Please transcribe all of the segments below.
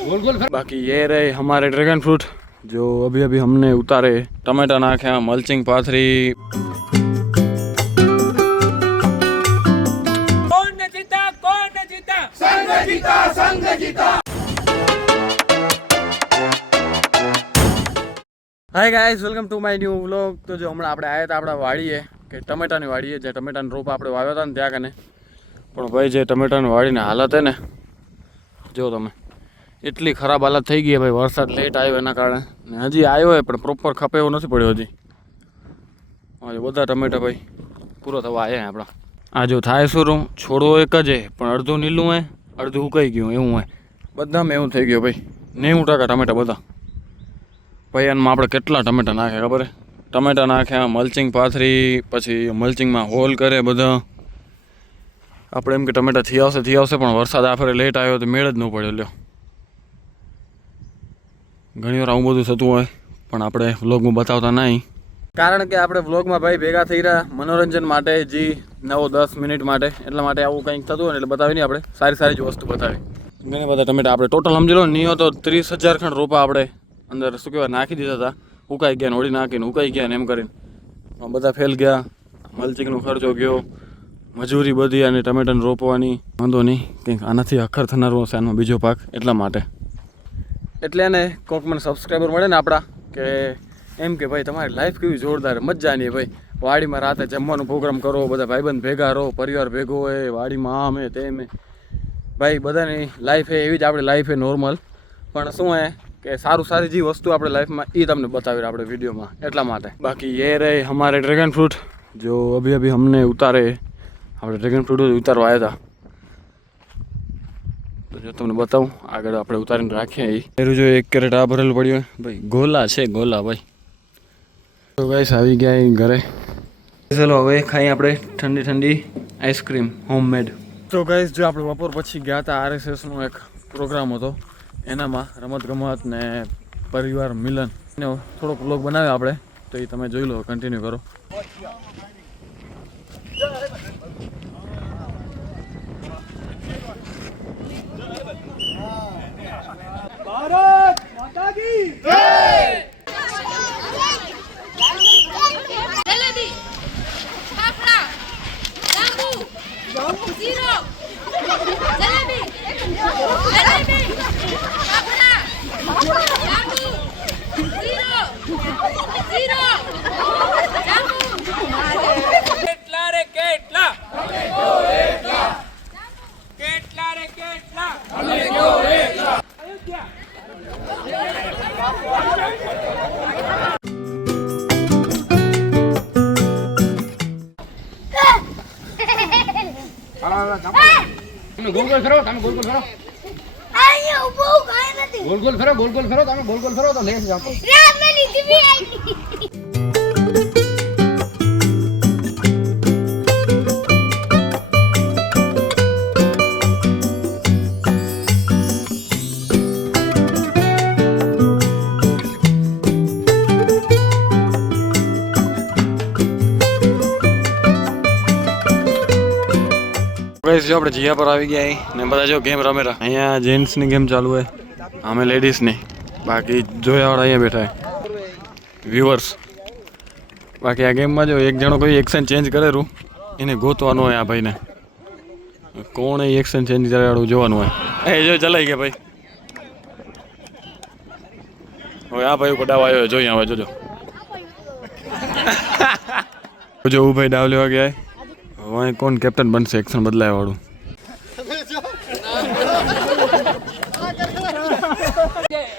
बाकी ये रहे हमारे ड्रैगन फ्रूट जो अभी अभी हमने उतारे। टमाटा नाख्या, मल्चिंग पाथरी। Hi guys, welcome to my new vlog. तो जो हमें આપણે આયા હતા આપણા વાડીએ કે ટમેટાની વાડીએ, જે ટમેટાના રોપ આપણે વાવ્યા હતા ને ત્યાં કને, પણ ભાઈ જે ટમેટાની વાડીની હાલત હે ને, જો તમે એટલી ખરાબ હાલત થઈ ગઈ ભાઈ। વરસાદ લેટ આવ્યો એના કારણે, ને હજી આવ્યો હોય પણ પ્રોપર ખપે એવો નથી પડ્યો હજી। બધા ટમેટા ભાઈ પૂરો થવા આવ્યા આપણા। આ જો થાય શું, છોડવો એક જ હે પણ અડધું નીલું હે, અડધું ઉકાઈ ગયું એવું હોય। બધામાં એવું થઈ ગયું ભાઈ। 90% ટમેટા બધા ભાઈ। એમાં આપણે કેટલા ટમેટા નાખ્યા ખબર હે? ટમેટા નાખ્યા, મલ્ચિંગ પાથરી, પછી મલ્ચિંગમાં હોલ કરે બધા। આપણે એમ કે ટમેટા થી આવશે પણ વરસાદ આ ફરે લેટ આવ્યો તો મેળ જ ન પડ્યો લ્યો। ઘણી વાર આવું બધું થતું હોય પણ આપણે વ્લોગમાં બતાવતા નહીં, કારણ કે આપણે વ્લોગમાં ભાઈ ભેગા થઈ રહ્યા મનોરંજન માટે, જી 9-10 મિનિટ માટે। એટલા માટે આવું કંઈક થતું હોય ને એટલે બતાવી નહીં, આપણે સારી સારી જ વસ્તુ બતાવી। ઘણી બધા ટમેટા આપણે ટોટલ સમજી લો નહીં તો 30,000 ખંડ રોપા આપણે અંદર શું કહેવાય નાખી દીધા હતા। ઉકાઈ ગયા, નોડી નાખીને ઉકાઈ ગયા ને એમ કરીને બધા ફેલ ગયા। મલ્ચિંગનો ખર્ચો ગયો, મજૂરી બધી, અને ટમેટાને રોપવાની વાંધો નહીં, કંઈક આનાથી અખર થનારું હશે આનો બીજો પાક। એટલા માટે એટલે એને કોઈક મને સબસ્ક્રાઈબર મળે ને આપણા, કે એમ કે ભાઈ તમારી લાઈફ કેવી જોરદાર, મજા નહીં ભાઈ। વાડીમાં રાતે જમવાનો પ્રોગ્રામ કરો, બધા ભાઈબંધ ભેગા રહો, પરિવાર ભેગો હોય, વાડીમાં આમ હે તેમ હે ભાઈ। બધાની લાઈફ હે એવી જ આપણી લાઈફ હે નોર્મલ, પણ શું હે કે સારું સારી જે વસ્તુ આપણે લાઈફમાં એ તમને બતાવી આપણે વિડીયોમાં, એટલા માટે। બાકી ये रहे हमारे ड्रैगन फ्रूट जो अभी अभी हमने उतारे। આપણે ડ્રેગન ફ્રૂટ ઉતારવા આવ્યા હતા, તો જો તમને બતાવું આગળ આપણે ઉતારીને રાખીએ। એરું જો 1 કેરેટ આ ભરેલું પડ્યું ભાઈ, ગોલા છે ગોલા ભાઈ। તો ગાઈસ આવી ગયા ઘરે, ચલો હવે ખાઈ આપણે ઠંડી ઠંડી આઈસ્ક્રીમ હોમમેડ। તો ગાઈસ જો આપણે બપોર પછી ગયા હતા, RSSનો એક પ્રોગ્રામ હતો, એનામાં રમત ગમત ને પરિવાર મિલન એનો થોડોક વ્લોગ બનાવ્યો આપણે, તો એ તમે જોઈ લો, કન્ટિન્યુ કરો। भारत माता की जय। जलेबी, फाफड़ा, जांबू, जीरो, जलेबी, जलेबी, फाफड़ा, जांबू, जीरो, जीरो, जांबू। કેટલા રે કેટલા અમે ગો એકલા, કેટલા રે કેટલા અમે ગો એકલા। અયોધ્યા તમે ગોલ ગોલ ફરો, તમે ગોલ ગોલ ફરો, આયો બહુ ખાય નથી। ગોલ ગોલ ફરો, ગોલ ગોલ ફરો, તમે ગોલ ગોલ ફરો તો લેસ જાઓ। રાત મે નીચે भी आई। જો આપણે જીયા પર આવી ગયા ને બધા જો ગેમ રમેરા। અહીંયા જેન્ટ્સની ગેમ ચાલુ હોય, અમે લેડીઝની, બાકી જોયાવાળા અહીંયા બેઠા વ્યુઅર્સ। બાકી આ ગેમમાં જો એક જણો કોઈ એક્શન ચેન્જ કરેલું એને ગોતવાનું હોય, આ ભાઈને કોણ એ એક્શન ચેન્જ કરેલું જોવાનું હોય। એ જો ચલાઈ ગયા ભાઈ, હવે આ ભાઈ ઉપર ડાવ આવ્યો, જોઈએ હવે જોજો જો ભાઈ ડાવ લેવા ગયા। હવે કોણ કેપ્ટન બનશે એક્શન બદલાય વાળું?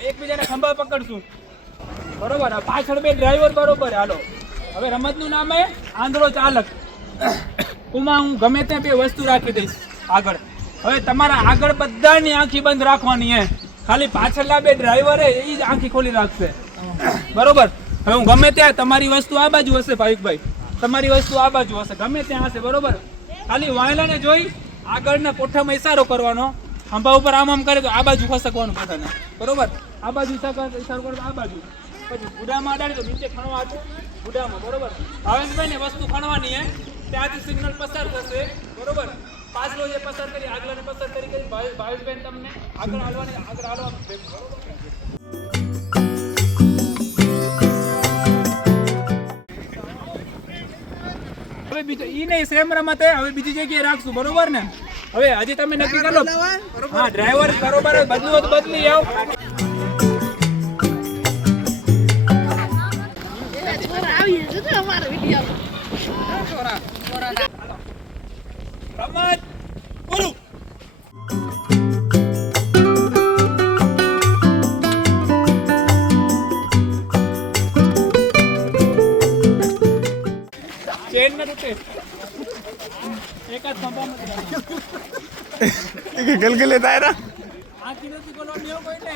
એકબીજાને ખંભા પકડશું, બરોબર? પાછળ બે ડ્રાઈવર, બરોબર? હાલો, હવે રમતનું નામ હે આંધળો ચાલક। ઉમાં હું ગમે ત્યાં બે વસ્તુ રાખી દઈશ આગળ। હવે તમારા આગળ બધાની આંખી બંધ રાખવાની હે, ખાલી પાછળના બે ડ્રાઈવર હે એ જ આંખી ખોલી રાખશે, બરોબર? હવે હું ગમે ત્યાં, તમારી વસ્તુ આ બાજુ હશે ભાવિકભાઈ, તમારી વસ્તુ આ બાજુ હશે, ગમે ત્યાં હશે, બરોબર? ખાલી વાયલાને જોઈ આગળના કોઠામાં ઇશારો કરવાનો, ખંભા ઉપર આમ આમ કરે તો આ બાજુ ખસકવાનું બધાને, બરોબર? આ બાજુ ઇશારો કરો તો આ બાજુ, પછી ગુડામાં અડાડી તો નીચે ખણવાનું ગુડામાં, બરોબર? ભાવેશભાઈ ને વસ્તુ ખણવાની હે, ત્યાંથી સિગ્નલ પસાર થશે, બરોબર? પાછલો જે પસાર કરી આગળને પસાર કરી ભાવેશબેન તમને આગળ હાલવા હવે બીજો ઈ નહીં સેમ રમત હવે બીજી જગ્યાએ રાખશું બરોબર ને હવે હજી તમે નક્કી કરો હા ડ્રાઈવર બરોબર બદલું હોય તો બદલી આવ રમત પૂરું ચેન ન તૂટે એક જ ખંભામાં ગલગલે તાયરા આખી નથી બોલવાની એવું કોઈને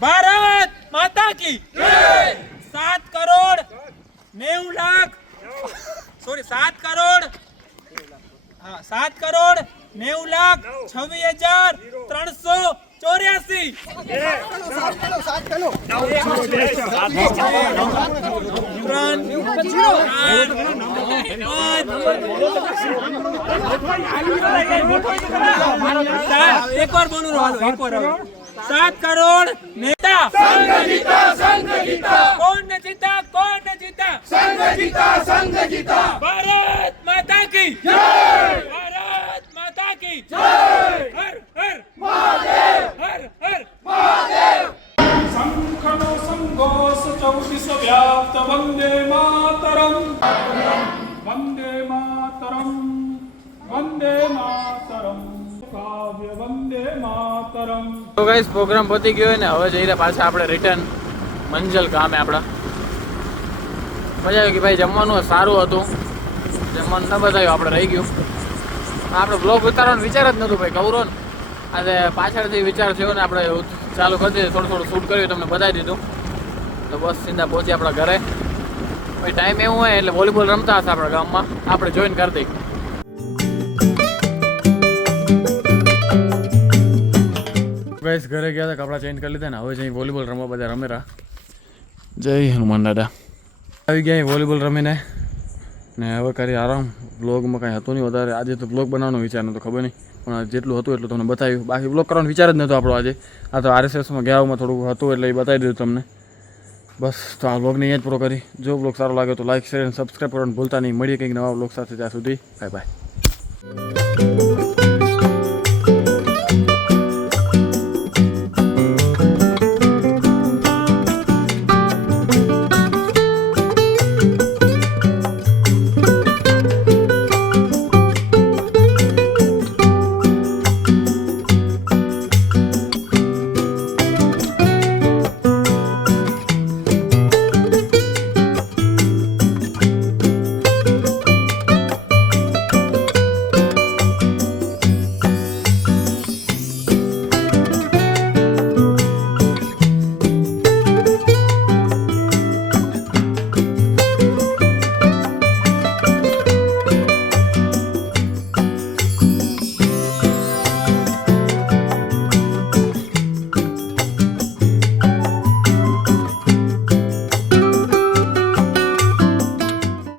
ભારત માતા કી જય 7 કરોડ 90 લાખ સોરી 7 કરોડ હા 7 કરોડ 90 લાખ 26,083 એક વાર બોલું હાલો એક વાર 7 કરોડ નેતા સંઘ જીતા કોણ ને જીતા સંઘ જીતા ભારત માતા કી જય ભારત માતા કી જય હર હર મહાદેવ હર હર મહાદેવ શંખનો સંઘોષ 34 વ્યાપ્ત વંદે માતરમ વંદે માતરમ વંદે માતરમ કાવ્ય વંદે માતરમ તો ગાઈસ પ્રોગ્રામ પતી ગયો હોય ને હવે જઈ રહ્યા પાછા આપણે રિટર્ન મંજલ ગામે આપણા મજા આવી કે ભાઈ જમવાનું સારું હતું જમવાનું ન બતાવ્યું આપણે રહી ગયું આપણે બ્લોગ ઉતારવાનો વિચાર જ નહોતું ભાઈ કહું ને આજે પાછળથી વિચાર થયો ને આપણે ચાલુ કરી દીધું થોડું શૂટ કર્યું તમને બતાવી દીધું તો બસ સીધા પહોંચી આપણા ઘરે ભાઈ ટાઈમ એવું હોય એટલે વોલીબોલ રમતા હશે આપણા ગામમાં આપણે જોઈન કરી દઈએ ગાઈસ ઘરે ગયા હતા કપડાં ચેન્જ કરી લીધા ને હવે જઈ વોલીબોલ રમવા બધા રમેરા જય હનુમાન દાદા આવી ગયા વોલીબોલ રમીને ને હવે કરી આરામ બ્લોગમાં કાંઈ હતું નહીં વધારે આજે તો બ્લોગ બનાવવાનો વિચાર નહોતો ખબર નહીં પણ જેટલું હતું એટલું તમને બતાવ્યું બાકી બ્લોગ કરવાનો વિચાર જ નહોતો આપણો આજે આ તો RSSમાં ગયામાં થોડુંક હતું એટલે એ બતાવી દીધું તમને બસ તો આ બ્લોગને અહીંયા જ પૂરો કરી જો બ્લોગ સારો લાગે તો લાઈક શેર અને સબસ્ક્રાઈબ કરવાનું ભૂલતા નહીં મળીએ કંઈક નવા બ્લોગ સાથે ત્યાં સુધી બાય બાય